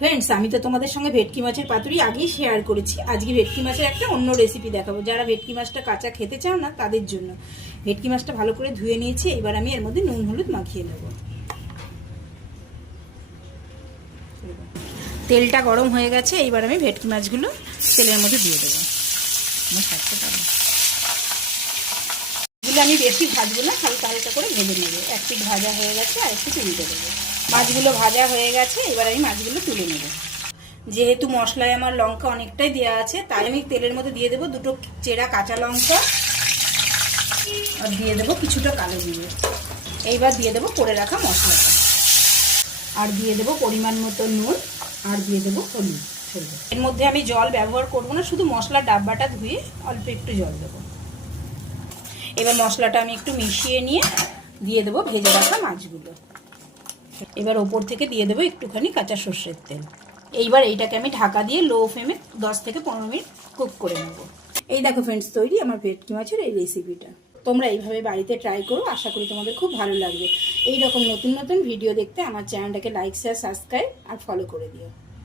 Friends, আমি তো তোমাদের সঙ্গে ভেটকি মাছের পাতুরি আগেই শেয়ার করেছি। আজকে ভেটকি মাছের একটা অন্য রেসিপি দেখাবো। যারা ভেটকি মাছটা কাঁচা খেতে চাও না তাদের জন্য। ভেটকি মাছটা ভালো করে ধুয়ে নিয়েছি। এবার আমি এর মধ্যে নুন হলুদ মাখিয়ে নেব। তেলটা গরম হয়ে গেছে। এইবার আমি ভেটকি মাছগুলো তেলের মধ্যে দিয়ে দেবো। এগুলো আমি বেশি ভাজবো না, হালকা হালকা করে ভেজে নেব। এক পিঠ ভাজা হয়ে গেছে, আর একটু তুলতে দেবো। মাছগুলো ভাজা হয়ে গেছে, এবার আমি মাছগুলো তুলে নেব। যেহেতু মশলায় আমার লঙ্কা অনেকটাই দেওয়া আছে, তাই আমি তেলের মধ্যে দিয়ে দেবো দুটো চেরা কাঁচা লঙ্কা, আর দিয়ে দেবো কিছুটা কালো জিরে। এইবার দিয়ে দেবো করে রাখা মশলাটা, আর দিয়ে দেবো পরিমাণ মতো নুন, আর দিয়ে দেবো হলুদ। এর মধ্যে আমি জল ব্যবহার করবো না, শুধু মশলার ডাব্বাটা ধুয়ে অল্প একটু জল দেবো। এবার মশলাটা আমি একটু মিশিয়ে নিয়ে দিয়ে দেবো ভেজে রাখা মাছগুলো। এবার ওপর থেকে দিয়ে দেবো একটুখানি কাঁচা সর্ষের তেল। এইবার এইটাকে আমি ঢাকা দিয়ে লো ফ্লেমে 10 থেকে 15 মিনিট কুক করে নেব। এই দেখো ফ্রেন্ডস, তৈরি আমার ভেটকি মাছের এই রেসিপিটা। তোমরা এইভাবে বাড়িতে ট্রাই করো, আশা করি তোমাদের খুব ভালো লাগবে। এই রকম নতুন নতুন ভিডিও দেখতে আমার চ্যানেলটাকে লাইক, শেয়ার, সাবস্ক্রাইব আর ফলো করে দিও।